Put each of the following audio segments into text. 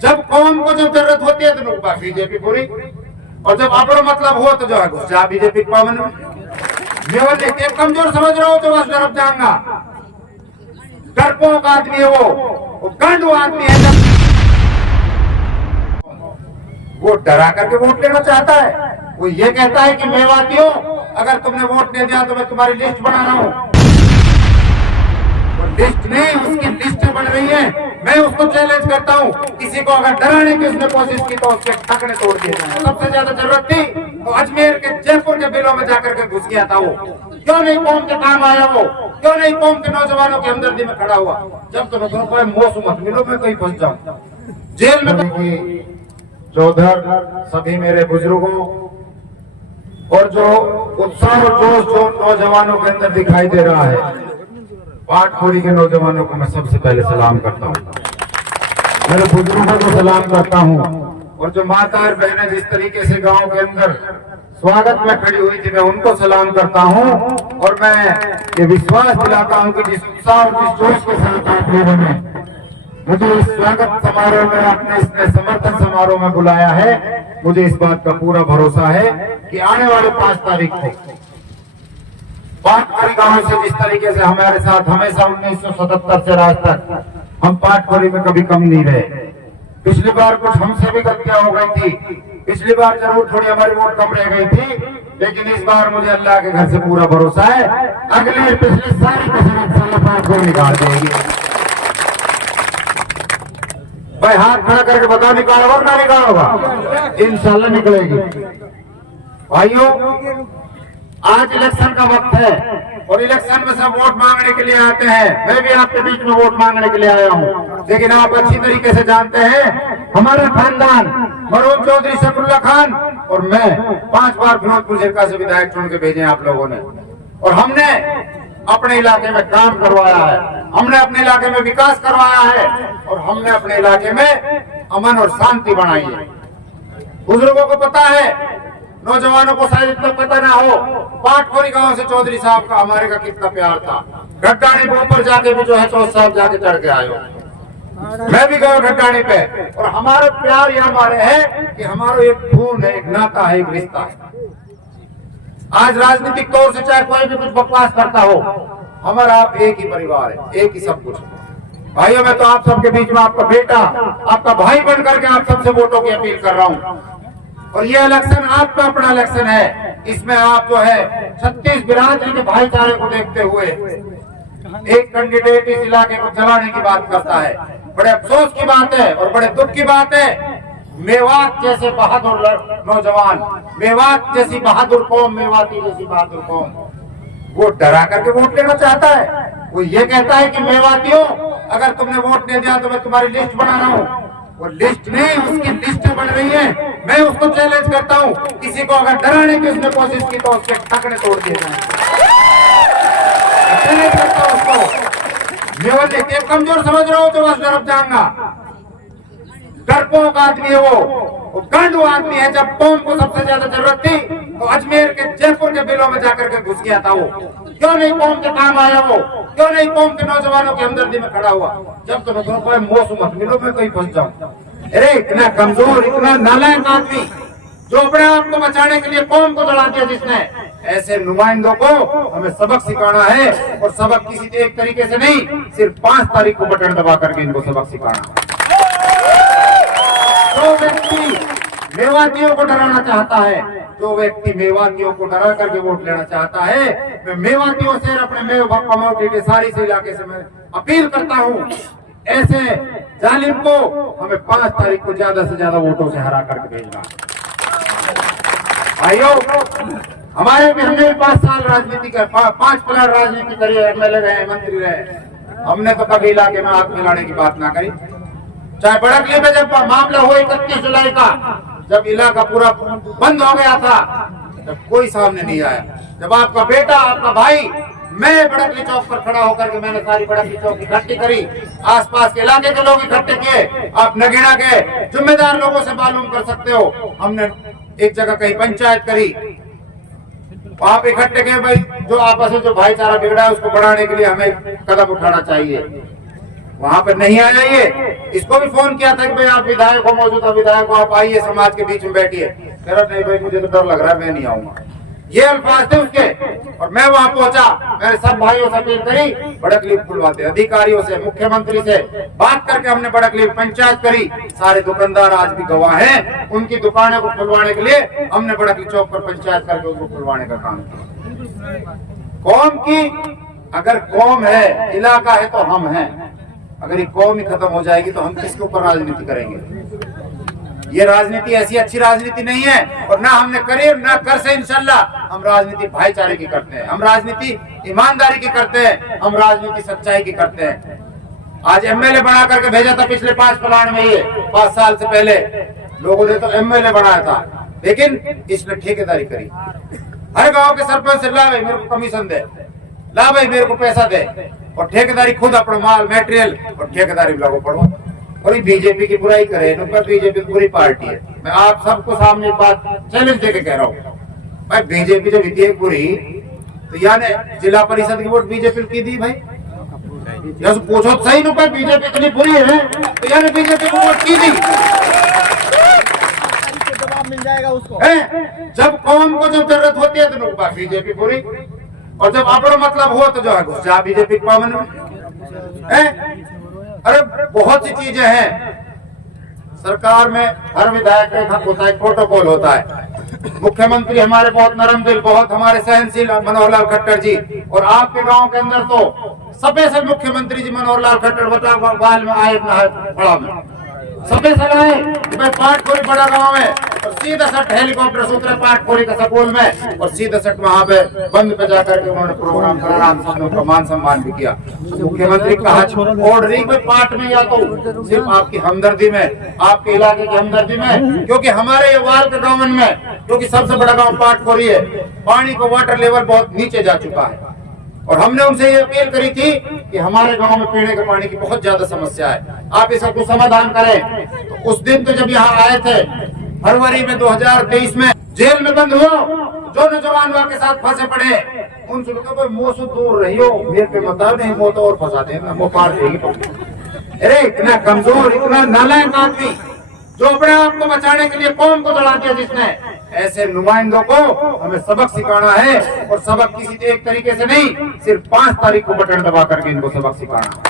जब कौम को जब जरूरत होती है तो बीजेपी पूरी, और जब अपना मतलब हो तो जो है गुस्सा बीजेपी पावन में कमजोर समझ रहे हो तो बस डर जाऊंगा। डरपोक आदमी है वो गांडू आदमी है। जब वो डरा करके वोट लेना चाहता है, वो ये कहता है कि मेवातियों अगर तुमने वोट नहीं दिया तो मैं तुम्हारी लिस्ट बना रहा हूं। लिस्ट नहीं, उसकी लिस्ट बन रही है। मैं उसको चैलेंज करता हूं, किसी को अगर डराने की उसने कोशिश की तो उसके टकने तोड़ दिए जाए। सबसे ज्यादा जरूरत थी तो अजमेर के जयपुर के बिलों में जाकर के घुस गया था वो। क्यों नहीं कौम के काम आया वो? क्यों नहीं कौम के नौजवानों की हमदर्दी में खड़ा हुआ? जब तो मैं मौसम मत मिलो, मैं कहीं फंस जाऊं जेल में। चौधर सभी मेरे बुजुर्गों और जो उत्साह और जोश जो नौजवानों के अंदर दिखाई दे रहा है, पाटखोरी के नौजवानों को मैं सबसे पहले सलाम करता हूँ, मेरे बुजुर्गों को सलाम करता हूँ। और जो माता और बहनें जिस तरीके से गांव के अंदर स्वागत में खड़ी हुई थी, मैं उनको सलाम करता हूँ। और मैं ये विश्वास दिलाता हूँ कि जिस उत्साह और जिस जोश के साथ आप लोगों ने मुझे इस स्वागत समारोह में, अपने इसमें समर्थन समारोह में बुलाया है, मुझे इस बात का पूरा भरोसा है कि आने वाले 5 तारीख को पाटखोरी गांव से जिस तरीके से हमारे साथ हमेशा 1977 से आज तक हम पाटखोरी में कभी कम नहीं रहे। पिछली बार कुछ हमसे भी गलतियां हो गई थी, पिछली बार जरूर थोड़ी हमारी वोट कम रह गई थी, लेकिन इस बार मुझे अल्लाह के घर से पूरा भरोसा है अगले पिछली सारी कसरत पाटखोरी निकाल देगी। भाई हाथ खड़ा करके बताओ निकालोगा ना निकालोगा? इंशाल्लाह निकलेगी। भाइयों, आज इलेक्शन का वक्त है और इलेक्शन में सब वोट मांगने के लिए आते हैं। मैं भी आपके बीच में वोट मांगने के लिए आया हूं, लेकिन आप अच्छी तरीके से जानते हैं हमारा खानदान मरहूम चौधरी शफीउल्लाह खान और मैं 5 बार फिरोजपुर जिला से विधायक चुन के भेजे आप लोगों ने, और हमने अपने इलाके में काम करवाया है, हमने अपने इलाके में विकास करवाया है, और हमने अपने इलाके में अमन और शांति बनाई है। बुजुर्गों को पता है, नौजवानों को शायद इतना पता ना हो, पाटखोरी गांव से चौधरी साहब का हमारे का कितना प्यार था। ढट्टानी के ऊपर जाके भी जो है चौधरी साहब जाके चढ़ के आए हो, मैं भी गया ढट्टानी पे, और हमारा प्यार ये हमारे है कि हमारा एक खून है, एक नाता है, एक रिश्ता है। आज राजनीतिक तौर से चाहे कोई भी कुछ बकवास करता हो, हमारा आप एक ही परिवार है, एक ही सब कुछ। भाइयों, मैं तो आप सबके बीच में आपका बेटा, आपका भाई बन करके आप सबसे वोटों की अपील कर रहा हूँ। और ये इलेक्शन आपका अपना इलेक्शन है, इसमें आप जो है 36 बिरादरी के भाईचारे को देखते हुए एक कैंडिडेट इस इलाके को चलाने की बात करता है। बड़े अफसोस की बात है और बड़े दुख की बात है, मेवात जैसे बहादुर नौजवान, मेवात जैसी बहादुर कौम, मेवाती जैसी बहादुर कौम, वो डरा करके वोट लेना चाहता है। वो ये कहता है कि मेवातियों अगर तुमने वोट नहीं दिया तो मैं तुम्हारी लिस्ट बना रहा हूँ। वो लिस्ट नहीं, उसकी लिस्ट बन रही है। मैं उसको चैलेंज करता हूँ, किसी को अगर डराने की उसने कोशिश की तो उसके टकने तोड़ दिए जाए। चैलेंज करता हूँ उसको। मेवाती कमजोर समझ रहे हो तो बस डर जाऊंगा। डरपोक आदमी है वो गांडू आदमी है। जब कौम को सबसे ज्यादा जरूरत थी तो अजमेर के जयपुर के बिलों में जाकर के घुस गया था वो। क्यों नहीं कौम के काम आया वो? क्यों नहीं कौम के नौजवानों की हमदर्दी में खड़ा हुआ? जब तो मैं मौसम मत मिलो, मैं कहीं फंस जाऊं। अरे इतना कमजोर, इतना नालायक आदमी जो अपने आप को बचाने के लिए कौम को लड़ा दिया जिसने, ऐसे नुमाइंदों को हमें सबक सिखाना है। और सबक किसी एक तरीके से नहीं, सिर्फ 5 तारीख को बटन दबा करके इनको सबक सिखाना। जो व्यक्ति मेवातियों को डराना चाहता है, जो व्यक्ति मेवातियों को डरा करके वोट लेना चाहता है, मैं मेवातियों से, अपने मेव कम्युनिटी के सारी से इलाके से मैं अपील करता हूँ, ऐसे जालिम को हमें 5 तारीख को ज्यादा से ज्यादा वोटों से हरा करके भेजना। भाइयों, हमारे भी, हमने 5 साल राजनीति कर, 5 प्लान राजनीति करी है, एमएलए रहे, मंत्री रहे, हमने तो कभी इलाके में आग मिलाने की बात ना करी। चाहे बड़कली में जब मामला हुआ 31 जुलाई का, जब इलाका पूरा बंद हो गया था, तब कोई सामने नहीं आया। जब आपका बेटा, आपका भाई, मैं बड़कली चौक पर खड़ा होकर के मैंने सारी बड़कली चौक इकट्ठी करी, आसपास के इलाके के लोग इकट्ठे किए, आप नगीना के जिम्मेदार लोगों से मालूम कर सकते हो। हमने एक जगह कहीं पंचायत करी, वहां पे इकट्ठे गए, भाई जो आपस में जो भाईचारा बिगड़ा है उसको बढ़ाने के लिए हमें कदम उठाना चाहिए। वहां पर नहीं आया ये। इसको भी फोन किया था कि भाई आप विधायक हो, मौजूदा विधायक हो, आप आइए समाज के बीच में बैठिए। कह रहा नहीं भाई मुझे तो डर लग रहा है, मैं नहीं आऊंगा। ये अल्फाज थे उसके। और मैं वहां पहुंचा, मैंने सब भाइयों से अपील करी, बड़क लीफ खुलवाते, अधिकारियों से, मुख्यमंत्री से बात करके हमने बड़क लीफ पंचायत करी। सारे दुकानदार आज भी गवाह हैं, उनकी दुकानों को खुलवाने के लिए हमने बड़क लीफ चौक पर पंचायत करके उनको खुलवाने का काम किया। कौम की अगर कौम है, इलाका है, तो हम हैं। अगर ये कौम ही खत्म हो जाएगी तो हम किसके ऊपर राजनीति करेंगे? ये राजनीति ऐसी अच्छी राजनीति नहीं है, और ना हमने करी और ना कर से इंशाल्लाह। हम राजनीति भाईचारे की करते हैं, हम राजनीति ईमानदारी की करते हैं, हम राजनीति सच्चाई की करते हैं। आज एमएलए बना करके भेजा था पिछले 5 प्लान में, ये 5 साल से पहले लोगों ने तो एमएलए बनाया था, लेकिन इसने ठेकेदारी करी। हर गांव के सरपंच से ला भाई मेरे को कमीशन दे, ला भाई मेरे को पैसा दे, और ठेकेदारी खुद अपना माल मटेरियल और ठेकेदारी लागू पड़ो। और ये बीजेपी की बुराई करे, बीजेपी बुरी पार्टी है। मैं आप सबको सामने एक बात चैलेंज देके कह रहा हूँ, भाई बीजेपी जब इतनी बुरी, तो यानी जिला परिषद की वोट बीजेपी की दी भाई, या पूछो तो सही, भाई बीजेपी इतनी बुरी है तो यानी बीजेपी को वोट की दी। जवाब मिल जाएगा उसको। जब कौम को जब जरूरत होती है तो बीजेपी बुरी, और जब अपना मतलब हो तो जो है घुस जा बीजेपी पावन में। अरे बहुत सी चीजें हैं सरकार में, हर विधायक का होता है, प्रोटोकॉल होता है। मुख्यमंत्री हमारे बहुत नरम दिल, बहुत हमारे सहनशील मनोहर लाल खट्टर जी, और आपके गांव के अंदर तो स्पेशल मुख्यमंत्री जी मनोहर लाल खट्टर बता बाल में आए बड़ा में स्पेशल आए, मैं पाटखोरी बड़ा गांव है, और सीधा सट हेलीकॉप्टर से उतरे पाटखोरी का स्कूल में, और सीधा सट वहां पे बंद पे जाकर के उन्होंने प्रोग्राम करा, उनका मान सम्मान भी किया। मुख्यमंत्री कहा ऑर्डर में पार्ट में, या तो सिर्फ आपकी हमदर्दी में, आपके इलाके की हमदर्दी में, क्योंकि हमारे ये वाल के गाँव में, क्योंकि सबसे बड़ा गाँव पाटखोरी है, पानी का वाटर लेवल बहुत नीचे जा चुका है। और हमने उनसे ये अपील करी थी कि हमारे गांव में पीने के पानी की बहुत ज्यादा समस्या है, आप इसका कुछ समाधान करें। तो उस दिन तो जब यहाँ आए थे फरवरी में 2023 में, जेल में बंद हुआ, जो नौजवान वहां के साथ फंसे पड़े, उनसे कोई मुंह से दूर रही हो, मेरे पे बता नहीं वो तो और फंसा देना, वो पार देगी। अरे इतना कमजोर, इतना नालायक आदमी जो अपने आप को बचाने के लिए कौम को लड़ा दिया जिसने, ऐसे नुमाइंदों को हमें सबक सिखाना है। और सबक किसी एक तरीके से नहीं, सिर्फ 5 तारीख को बटन दबा करके इनको सबक सिखाना है।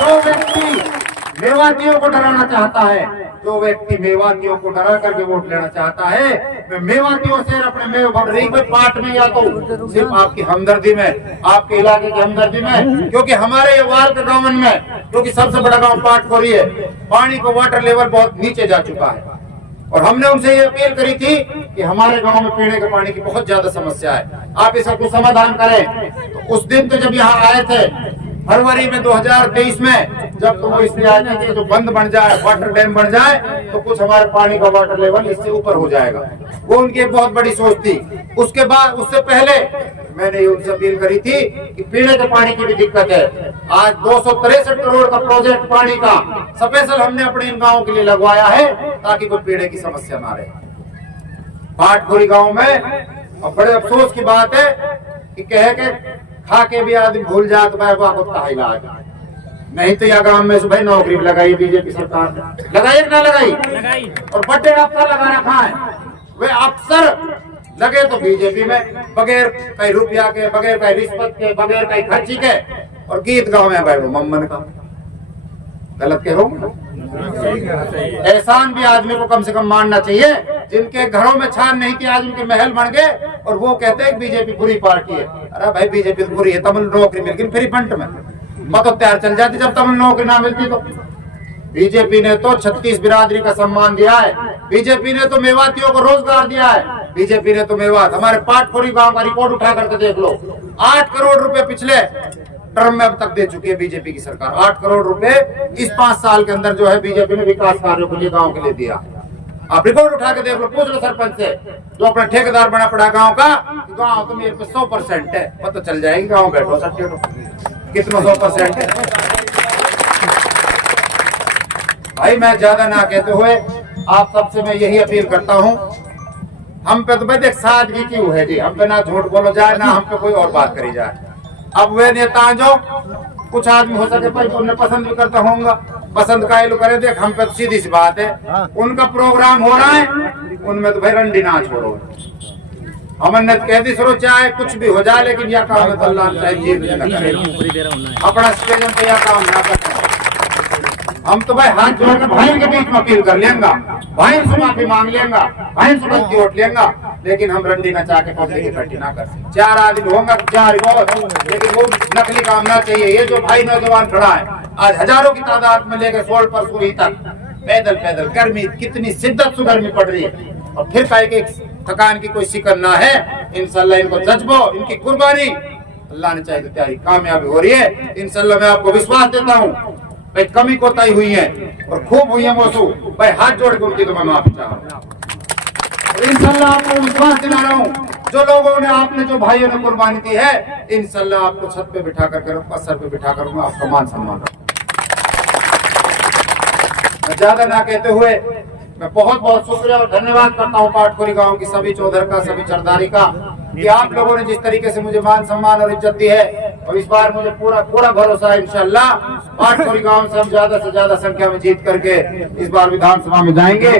जो व्यक्ति मेवातियों को डराना चाहता है, जो व्यक्ति मेवातियों को डरा करके वोट लेना चाहता है, मैं मेवातियों से अपने पार्ट में, या तो सिर्फ आपकी हमदर्दी में, आपके इलाके की हमदर्दी में, क्योंकि हमारे ये वाल के गाँव में, क्योंकि सबसे बड़ा गाँव पाटखोरी है, पानी का वाटर लेवल बहुत नीचे जा चुका है। और हमने उनसे ये अपील करी थी कि हमारे गांव में पीने के पानी की बहुत ज्यादा समस्या है, आप इसका कुछ समाधान करें। तो उस दिन तो जब यहाँ आए थे फरवरी में 2023 में, जब तो वो इसलिए आए थे कि जो बंद बन जाए, वाटर डैम बन जाए, तो कुछ हमारे पानी का वाटर लेवल इससे ऊपर हो जाएगा। वो उनकी एक बहुत बड़ी सोच थी। उसके बाद, उससे पहले मैंने उनसे अपील करी थी कि पीने के पानी की भी दिक्कत है। आज 263 करोड़ का प्रोजेक्ट पानी का स्पेशल हमने अपने इन गाँव के लिए लगवाया है, ताकि कोई पीने की समस्या ना रहे पाटखोरी गाँव में। और बड़े अफसोस की बात है कि कह के खा के भी आदमी भूल जाए तो भाई इलाज नहीं, तो यह गाँव में भाई नौकरी लगाई बीजेपी सरकार ने, लगाई ना लगाई, और बड़े अफसर लगा रखा है। वे अफसर लगे तो बीजेपी में, बगैर कई रुपया के, बगैर कई रिश्वत के, बगैर कई खर्ची के, और गीत गाँव में भाई वो मम्मन का। गलत कह रहा हूं? एहसान भी आदमी को कम से कम मानना चाहिए। जिनके घरों में छान नहीं थी, आज उनके महल बन गए, और वो कहते हैं बीजेपी बुरी पार्टी है। अरे भाई बीजेपी तो बुरी है, तमिल नौकरी मिल गई फ्री फंड में, मत तैयार चल जाती जब तमिल नौकरी ना मिलती। तो बीजेपी ने तो 36 बिरादरी का सम्मान दिया है, बीजेपी ने तो मेवातियों को रोजगार दिया है, बीजेपी ने तो मेवात, हमारे पाटखोरी गांव का रिकॉर्ड उठा करके देख लो, 8 करोड़ रुपए पिछले टर्म में अब तक दे चुकी है बीजेपी की सरकार। 8 करोड़ रुपए इस 5 साल के अंदर जो है बीजेपी ने विकास कार्यों के लिए गांव के लिए दिया। आप रिकॉर्ड उठा के देख लो, पूछ लो सरपंच से जो अपना ठेकेदार बना पड़ा गांव का, गांव तो मेरे पे 100% है, पता चल जाएगी गांव बैठो सकते कितना 100% है। भाई मैं ज्यादा ना कहते हुए आप सबसे मैं यही अपील करता हूं, हम पे तो भाई देख सादगी क्यों है जी, हम पे ना झूठ बोलो जाए, ना हम पे कोई और बात करी जाए। अब वे नेता जो कुछ आदमी हो सके भाई उन्हें पसंद भी करता होगा, पसंद का ये लोग करे। देख हम पे तो सीधी सी बात है, उनका प्रोग्राम हो रहा है, उनमें तो भाई रंडी ना छोड़ो। हमने कह दी सरो चाहे कुछ भी हो जाए, लेकिन यह काम है तो अल्लाह चाहे जीत न करे, अपना स्टेज पे यह काम ना करे। हम तो भाई हाथ जोड़कर भाई के बीच में अपील कर लेंगे, भाई से माफी मांग लेंगे, भाई से गलती उठ लेंगे, लेकिन हम रंडी नचा के पब्लिक इकट्ठी ना कर सकते। 4 आदमी होंगे 4 बहुत, लेकिन वो नकली काम ना चाहिए। ये जो भाई नौजवान खड़ा है आज हजारों की तादाद में लेकर 16 परसों ही तक पैदल पैदल, गर्मी कितनी शिद्दत से गर्मी पड़ रही है, और फिर कहे कि थकान की कोई शिकन ना है। इंशाल्लाह इनको जज्बो, इनकी कुर्बानी अल्लाह ने चाहे तो तैयारी कामयाबी हो रही है। इंशाल्लाह मैं आपको विश्वास देता हूँ भाई कमी कोताही हुई है और खूब हुई है मौसू भाई, हाथ जोड़ के उनकी तो मैं माफी चाहूँ। इंशाल्लाह आपको विश्वास दिला रहा हूँ, जो लोगों ने आपने जो भाइयों ने कुर्बानी दी है, इंशाल्लाह आपको छत पे बिठा कर रखूंगा, सर पे बिठा करूंगा, आपका मान सम्मान रखूंगा। मैं ज्यादा ना कहते हुए मैं बहुत बहुत शुक्रिया और धन्यवाद करता हूँ पाटखोरी गांव की सभी चौधर का, सभी चरदारी का, कि आप लोगों ने जिस तरीके से मुझे मान सम्मान और इज्जत दी है। और इस बार मुझे पूरा भरोसा है इंशाल्लाह पाटखोरी गांव से हम ज्यादा से ज्यादा संख्या में जीत करके इस बार विधानसभा में जाएंगे।